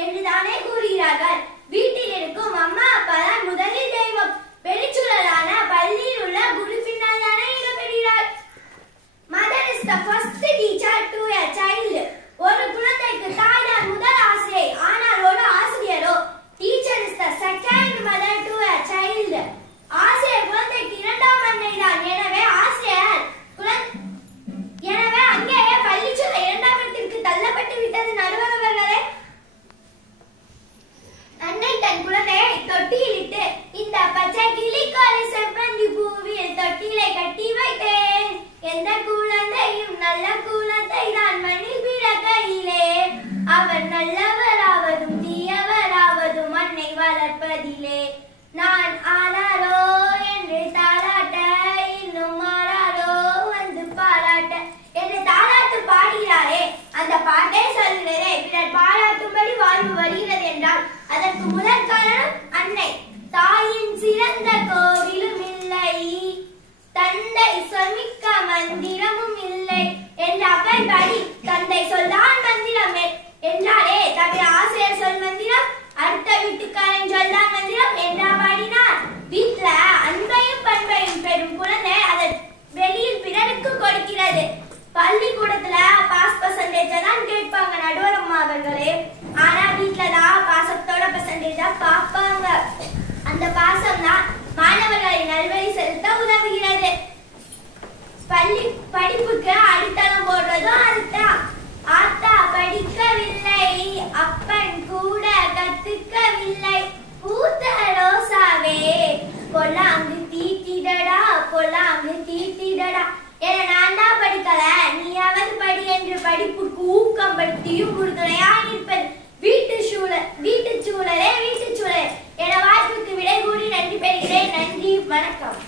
என்றுதானே கூறுகிறார்கள். வீட்டில் இருக்கும் அம்மா அப்பா தான் முதலில் தெய்வம். வெளிச்சூழலான பள்ளியில் உள்ள குரு பின்னால் தானே இடம்பெறுகிறார். Mother is the first teacher to a child. ஒரு குழந்தைக்கு தாய் தான் முதல் ஆசிரியை. ஆனால் ஒரு ஆசிரியரோ teacher is the second mother to a child. ஆசிரியர் குழந்தைக்கு இரண்டாம் அன்னை தான். எனவே அங்கேயே பள்ளிச்சூழல் இரண்டாம் இடத்திற்கு தள்ளப்பட்டு விட்டது நடுவர் அவர்களே. அன்னை தன் குழந்தையை தொட்டியிலிட்டு இந்த பச்சை கிளிக்காரி செவ்வந்தி பூவில் தொட்டிலை கட்டி வைத்தேன். எந்த குழந்தையும் நல்ல குழந்தை தான் மண்ணில் பிறக்கையிலே. அவர் நல்லவராவதும் தீயவராவதும் அன்னை வளர்ப்பதிலே. நான் ஆராரோ என்று தாளாட்ட இன்னும் ஆராரோ வந்து பாராட்ட என்று தாளாட்டு பாடுகிறாரே. அந்த பாட்டே சொல்கிறதே பிறர் பாராட்டும்படி வாழ்வு வருகிறது என்றால் அதற்கு முதல் காரணம் அன்னை. தாயின் சிறந்த கோவிலும் இல்லை, தந்தை சொல்மிக்க மந்திரமும் இல்லை என்ற அப்பன்படி தந்தை சொல்தான் மந்திரம் என்றாரே தவிர ஆசிரியர் சொல் மந்திரம் அடுத்த வீட்டுக்காரன் சொல்தான் மந்திரம் என்றா பாடினார். வீட்டுல அன்பையும் பண்பையும் பெறும் குழந்தை அதை வெளியில் பிறருக்கு கொடுக்கிறது. பள்ளிக்கூடத்துல பாஸ் பர்சன்டேஜ் தான் கேட்பாங்க நடுவர் அம்மா அவர்களே. ஆனா வீட்டுலதான் பாசத்தோட பர்சன்டேஜா பாப்பாங்க. அந்த பாசம் தான் மாணவர்களை நல்வழி செலுத்த உதவுகிறது. பள்ளி படிப்புக்கு அடித்தளம் போடுறதும் அதுதான். ஆத்தா படிக்கவில்லை, அப்பன் கூட கத்துக்கவில்லை, பூத்த ரோசாவே பொல்லாங்கு தீட்டிடடா பொல்லாங்கு தீட்டிடடா என நான் தான் படிக்கல நீயாவது படி என்று படிப்புக்கு ஊக்கம் படுத்தியும் உறுதுணையா நிற்பது வீட்டு சூழலே என வாய்ப்புக்கு விடை கூறி நன்றி பெறுகிறேன். நன்றி, வணக்கம்.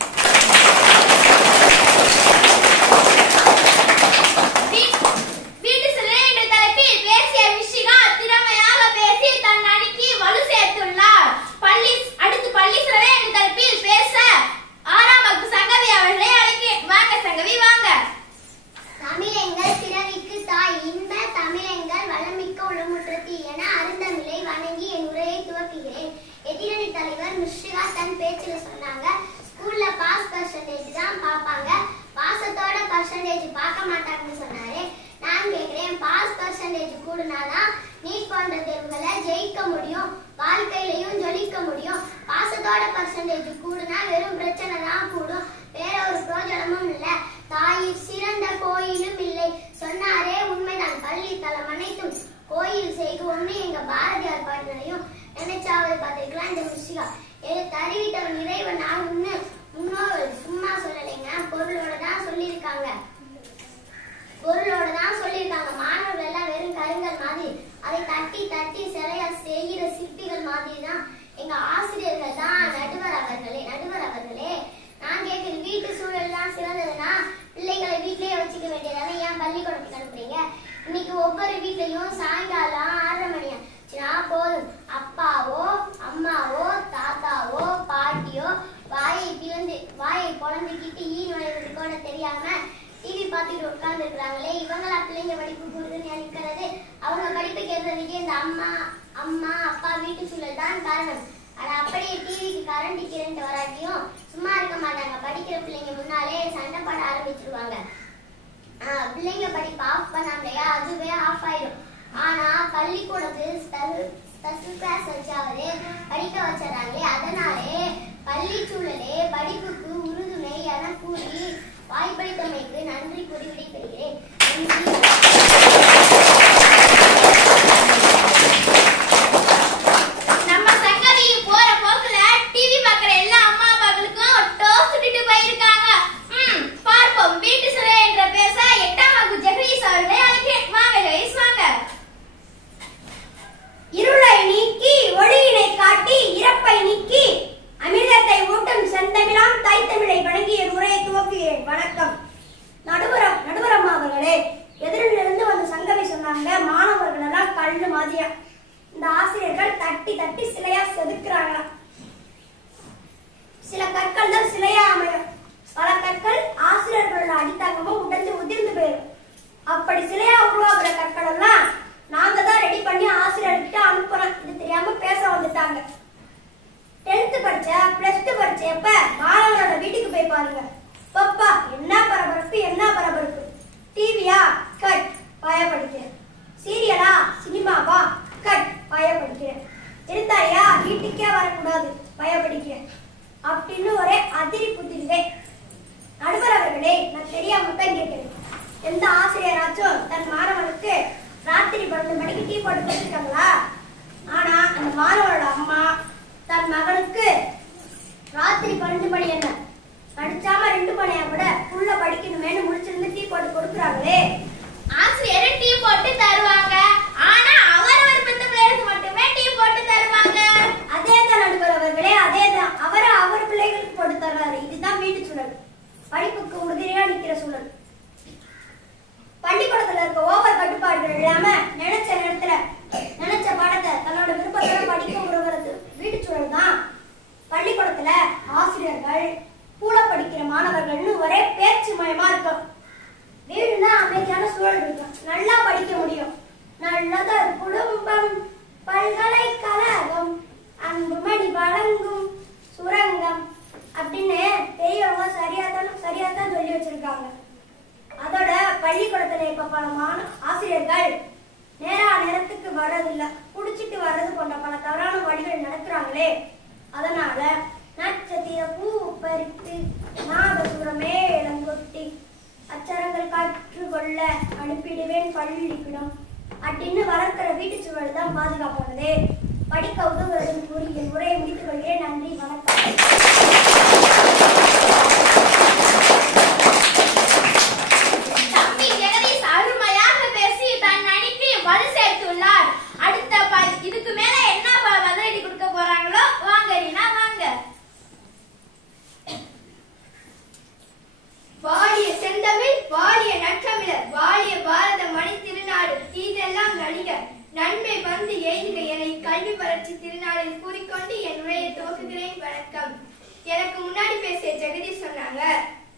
அப்படி சிலையா உருவாக்குற கற்கள் எல்லாம் நாங்க தான் ரெடி பண்ணி ஆசிரியர்கிட்ட அனுப்புறோம். பாருங்க. பப்பா என்ன பரபரப்பு என்ன பரபரப்பு. டிவியா கட் பாய படிக்கிறேன். சீரியலா சினிமாவா கட் பாய படிக்கிறேன். எழுத்தாரியா வீட்டுக்கே வரக்கூடாது பாய படிக்கிறேன் அப்படின்னு ஒரே அதிரி புத்திரிவே. நடுவர் அவர்களே, நான் தெரியாம தான் கேட்கிறேன். எந்த ஆசிரியராச்சும் தன் மாணவனுக்கு ராத்திரி 12 மணிக்கு டீ போட்டு கொடுத்துருக்காங்களா? ஆனா அந்த மாணவனோட அம்மா தன் மகனுக்கு ராத்திரி 12 மணி என்ன படிச்சாம 2 மணியா கூட புள்ள படிக்கணுமேனு முடிச்சிருந்து டீ போட்டு கொடுக்குறாங்களே. ஆசிரியர் டீ போட்டு தருவாங்க, ஆனா அவரவர் பெற்ற பிள்ளைகளுக்கு மட்டுமே டீ போட்டு தருவாங்க. அதேதான் நடுவர் அவர்களே, அதேதான். அவர் பிள்ளைகளுக்கு போட்டு தர்றாரு. இதுதான் வீட்டு சூழல், படிப்புக்கு உறுதியா நிக்கிற சூழல். பள்ளிக்கூடத்துல இருக்க ஓவர் கட்டுப்பாடுகள் இல்லாம நினைச்ச நேரத்துல நினைச்ச பாடத்தை தன்னோட விருப்பத்தோட படிக்க விடுறது வீட்டு சூழல் தான். பள்ளிக்கூடத்துல ஆசிரியர்கள் கூட படிக்கிற மாணவர்கள்னு ஒரே பேச்சு மயமா இருக்கும். வீடுனா அமைதியான சூழல் இருக்கும், நல்லா படிக்க முடியும். நல்லதொரு குடும்பம் பல்கலைக்கழகம் அன்புமணி வழங்கும் சுரங்கம் அப்படின்னு பெரியவங்க சரியாதான் சொல்லி வச்சிருக்காங்க. அதோட பள்ளிக்கூடத்துல இப்ப பல ஆசிரியர்கள் நேரத்துக்கு வர்றதில்ல, குடிச்சிட்டு வர்றது போன்ற பல தவறான வழிகள் நடக்கிறாங்களே. அதனால நட்சத்திர பூ பறித்து நாதசுரமே இளங்கொட்டி அச்சரங்கள் கற்றுக்கொள்ள அனுப்பிடுவேன் பள்ளிக்கூடம் அப்படின்னு வளர்க்கிற வீட்டு சூழல் தான் பாதுகாப்பானது. படிக்க உதவுவதன் கூறி என் உரையை முடித்துக் கொள்கிறேன். நன்றி, வணக்கம். தம்பி ஜெகதீஷ் அருமையாக பேசி தன் அணிக்கு வலு சேர்த்துள்ளார். அடுத்த இதுக்கு மேல என்ன பதிலடி கொடுக்க போறாங்களோ வாங்க ரீனா, வாங்க. வாழிய செந்தமிழ், வாழிய நற்றமிழர், வாழிய பாரத மணி திருநாடு, தீதெல்லாம் நலிக நன்மை வந்து எய்துக என கல்வி வளர்ச்சி திருநாளில் கூறிக்கொண்டு என் உரையை துவக்குகிறேன். வணக்கம். எனக்கு முன்னாடி பேசிய ஜெகதீஷ் சொன்னாங்க,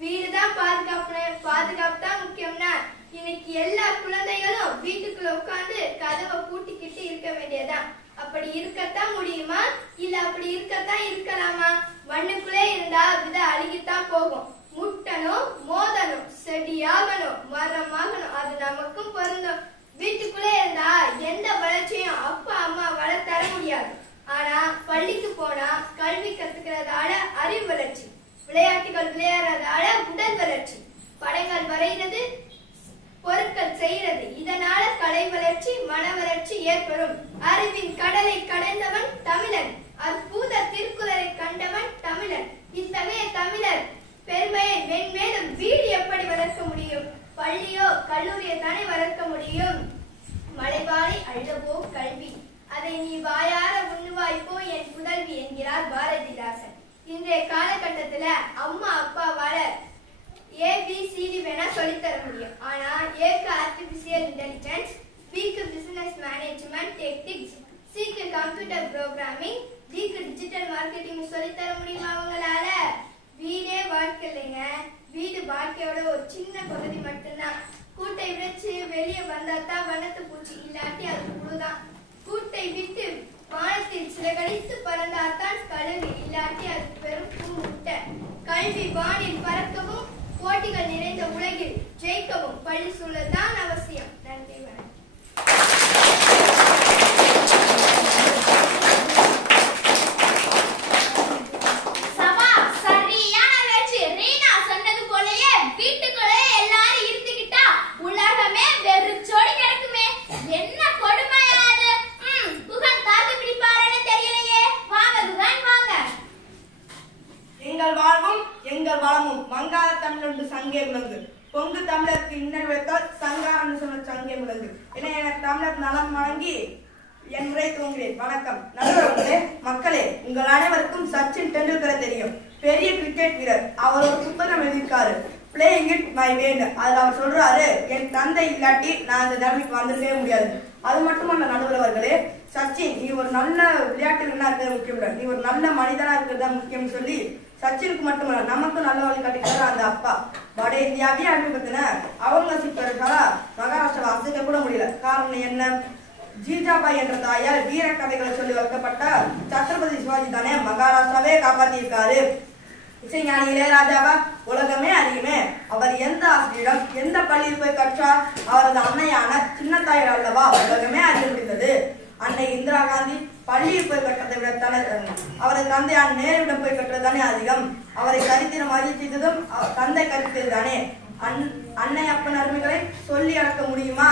வீடுதான் பாதுகாப்பு தான் முக்கியம்னா. இன்னைக்கு எல்லா குழந்தைகளும் வீட்டுக்குள்ள உட்கார்ந்து கதவை பூட்டிக்கிட்டு இருக்க வேண்டியதான். அப்படி இருக்கத்தான் முடியுமா? இல்ல அப்படி இருக்கத்தான் இருக்கலாமா? மண்ணுக்குள்ளே இருந்தா விதை அழுகித்தான் போகும். முட்டணும், மோதணும், செடியாகணும், மரமாகணும், அது நமக்கும் பொருந்தும். வீட்டுக்குள்ளே இருந்தா எந்த வளர்ச்சியும் அப்பா அம்மா வளர்த்தர முடியாது. ஆனா பள்ளிக்கு போனா கல்வி கத்துக்கிறதால அறிவு வளர்ச்சி, விளையாட்டுகள் விளையாடுறதால உடல் வளர்ச்சி, படங்கள் வரைகிறது, பொருட்கள் செய்யறது, இதனால கலை வளர்ச்சி, மன வளர்ச்சி ஏற்படும். அறிவின் கடலை கடைந்தவன் தமிழன், அற்புத திருக்குறளை கண்டவன் தமிழன். இத்தகைய தமிழர் பெருமையை மென்மேலும் வீடு எப்படி வளர்க்க முடியும்? பள்ளியோ கல்லூரியை தானே வளர்க்க முடியும். மலைவாழை அழுதபோ கல்வி, அதை நீ வாயார உண்ணுவாய்ப்போ என் புதல்வி என்கிறார் பாரதிதாசன். இன்றைய காலகட்டத்துல அம்மா அப்பாவால ABCD வேணா சொல்லித்தர முடியும். ஆனா ஏக்கு ஆர்டிபிஷியல் இன்டெலிஜென்ஸ், பிக்கு பிசினஸ் மேனேஜ்மெண்ட் டெக்னிக்ஸ், சிக்கு கம்ப்யூட்டர் ப்ரோக்ராமிங், டிக்கு டிஜிட்டல் மார்க்கெட்டிங் சொல்லித்தர முடியுமா அவங்களால? வீடே வாழ்க்கை இல்லைங்க, வீடு வாழ்க்கையோட ஒரு சின்ன பகுதி மட்டும்தான். கூட்டை விளைச்சு வெளியே வந்தாதான் வண்ணத்து பூச்சி, இல்லாட்டி அது புழுதான். கூட்டை விட்டு வானத்தில் சிறகடித்து பறந்தாதான் கழுகு, இல்லாட்டி அது பெரும் பூ முட்டை. கல்வி வானில் பறக்கவும் போட்டிகள் நிறைந்த உலகில் ஜெயிக்கவும் பள்ளி சூழல் தான் அவசியம். நன்றி, வணக்கம். மங்காத தமிழ் சங்கே விளங்கு, பொங்கு தமிழருக்கு இன்னல் வைத்தால் சங்காரம் சொன்ன சங்கே விளங்கு என தமிழர் நலம் வழங்கி என் உரை துவங்குகிறேன். வணக்கம். நல்லவர்களே, மக்களே, உங்கள் அனைவருக்கும் சச்சின் டெண்டுல்கரை தெரியும். பெரிய கிரிக்கெட் வீரர். அவர் ஒரு புத்தகம் எழுதியிருக்காரு, பிளேயிங் இட் மை வேன்னு. அதுல அவர் சொல்றாரு, என் தந்தை இல்லாட்டி நான் அந்த நிலைமைக்கு வந்திருக்கவே முடியாது. அது மட்டுமல்ல நடுவர்களே, சச்சின் நீ ஒரு நல்ல விளையாட்டு வீரனா இருக்கிறது முக்கியம் இல்லை, நீ ஒரு நல்ல மனிதனா இருக்கிறதா முக்கியம் சொல்லி சச்சினுக்கு மட்டுமல்ல நமக்கும் நல்ல வழி காட்டிக்கிறாரு அந்த அப்பா. வட இந்தியாவே அனுபவத்தின அவுரங்கசீப் மகாராஷ்டிராவை அசைக்க கூட முடியல. காரணம் என்ன? ஜீஜாபாய் என்ற தாயால் வீர கதைகளை சொல்லி வைக்கப்பட்ட சத்ரபதி சிவாஜி தானே மகாராஷ்டிராவே காப்பாத்தி இருக்காரு. இசைஞானி இளையராஜாவா? உலகமே அறியுமே. அவர் எந்த ஆசிரியரிடம் எந்த பள்ளியில் போய் கற்றார்? அவரது அன்னையான சின்னத்தாயர் அல்லவா உலகமே அறிய முடிந்தது. அன்னை இந்திரா காந்தி பள்ளியில் போய் கற்றதை விட அவரது தந்தையான நேருவிடம் போய் கற்றதானே அதிகம். அவரை சரித்திரம் அறிவித்ததும் தந்தை கருத்தது தானே. அன்னை அப்பன் அருமைகளை சொல்லி அடக்க முடியுமா?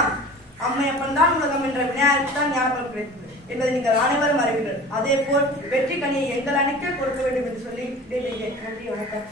அம்மை அப்பன் தான் உலகம் என்ற விநாயகருக்கு தான் ஞாபகம் கிடைத்தது என்பதை நீங்கள் அனைவரும் அறிவீர்கள். அதே போல் வெற்றி கனியை எங்கள் அணிக்கே கொடுக்க வேண்டும் என்று சொல்லி நன்றி, வணக்கம்.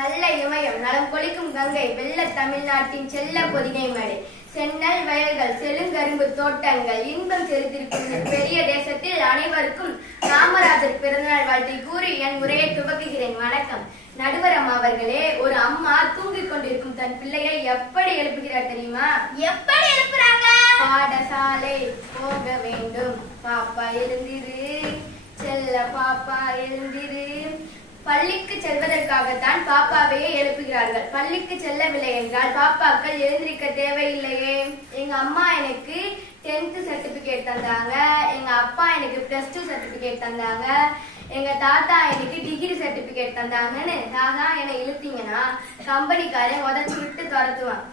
நல்ல இமயம், நலம் கொளிக்கும் கங்கை, வெள்ள தமிழ்நாட்டின் செல்ல பொதிகை மலை, சென்னல் வயல்கள், செழுங்கரும்பு தோட்டங்கள், இன்பம் செலுத்திருக்கும் பெரிய தேசத்தில் அனைவருக்கும் காமராஜர் பிறந்தநாள் வாழ்த்தை கூறி என் உரையை துவக்குகிறேன். வணக்கம். நடுவரம் அவர்களே, ஒரு அம்மா தூங்கிக் கொண்டிருக்கும் தன் பிள்ளையை எப்படி எழுப்புகிறார் தெரியுமா? எப்படி எழுப்புறாங்க? பாடசாலை போக வேண்டும், பாப்பா எழுந்திரு, செல்ல பாப்பா எழுந்திரு. பள்ளிக்கு செல்வதற்காகத்தான் பாப்பாவையே எழுப்புகிறார்கள். பள்ளிக்கு செல்லவில்லை என்றால் பாப்பாக்கள் எழுந்திருக்க தேவையில்லையே. எங்க அம்மா எனக்கு 10th சர்டிபிகேட் தந்தாங்க, எங்க அப்பா எனக்கு +2 சர்டிபிகேட் தந்தாங்க, எங்க தாத்தா எனக்கு டிகிரி சர்டிபிகேட் தந்தாங்கன்னு தாத்தா என்னை இழுத்தீங்கன்னா கம்பெனிக்காரன் உதச்சு விட்டு துரத்துவான்.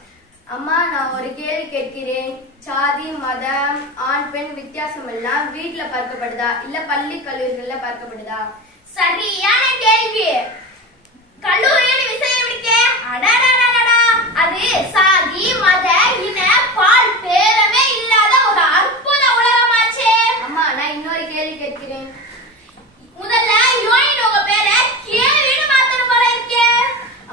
அம்மா, நான் ஒரு கேள்வி கேட்கிறேன். சாதி, மதம், ஆண் பெண் வித்தியாசம் எல்லாம் வீட்டுல பார்க்கப்படுதா இல்ல பள்ளி கல்லூரிகள்ல பார்க்கப்படுதா? சரியான கேள்வி. கல்லூரியில் விஷயம் இருக்கே, அடடடடடா, அது சாதி மத இன பால் பேரமே இல்லாத ஒரு அற்புத உலகமாச்சே. அம்மா, நான் இன்னொரு கேள்வி கேட்கிறேன். முதல்ல யோனின் உங்க பேரை கேள்வின்னு மாத்தணும் போல இருக்கே.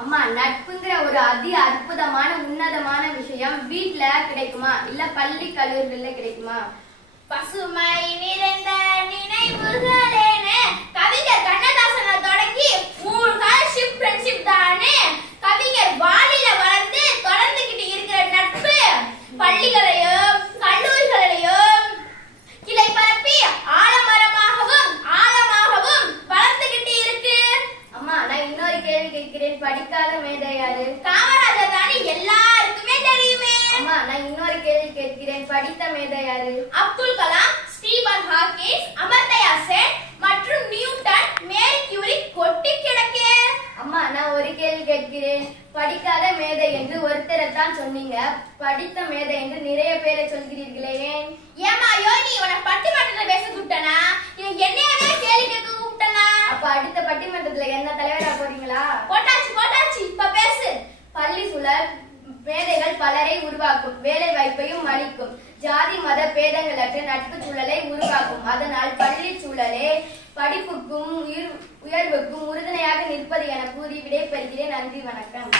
அம்மா, நட்புங்கிற ஒரு அற்புதமான உன்னதமான விஷயம் வீட்டுல கிடைக்குமா இல்ல பள்ளி கல்லூரிகள்ல கிடைக்குமா? பசுமை நிறைந்த நினைவுகளேன்னு கவிஞர் கண்ணதாசனை தொடங்கி 3 காலஷிப் ஃப்ரெண்ட்ஷிப் தானே கவிஞர் வாலில வளர்ந்து தொடர்ந்துகிட்டு இருக்கிற நட்பு பள்ளிகளையும் கல்லூரிகளையும் கிளை பரப்பி ஆலமரமாகவும் ஆழமாகவும் வளர்ந்துகிட்டு இருக்கு. அம்மா, நான் இன்னொரு கேள்வி கேட்கிறேன். படிக்காத மேதை யாரு? காமராஜர் தானே எல்லாருக்குமே தெரியுமே. அம்மா, நான் இன்னொரு கேள்வி கேட்கிறேன். படித்த மேதை யாரு? அப்துல் கலாம், ஸ்டீபன் ஹாக்கின்ஸ், அமர்தயா சென் மற்றும் நியூட்டன், மேரி கியூரி கொட்டி கிடக்கே. அம்மா, நான் ஒரு கேள்வி கேட்கிறேன். படிக்காத மேதை என்று ஒருத்தரைத்தான் சொன்னீங்க, படித்த மேதை என்று நிறைய பேரை சொல்கிறீர்களே, ஏன்? ஏமா யோனி, உன பட்டிமன்றத்துல பேச கூப்பிட்டனா? என்னையவே கேள்வி கேட்க கூப்பிட்டனா? அப்ப அடுத்த பட்டிமன்றத்துல என்ன தலைவரா போறீங்களா? போட்டாச்சு போட்டாச்சு, இப்ப பேசு. பள்ளி சூழல் மேதைகள் பலரை உருவாக்கும், வேலை வாய்ப்பையும் அளிக்கும், ஜாதி மத பேதங்களற்ற நட்பு சூழலை உருவாக்கும். அதனால் பள்ளி சூழலே படிப்புக்கும் உயர்வுக்கும் உறுதுணையாக நிற்பது என கூறி விடைபெறுகிறேன். நன்றி, வணக்கம்.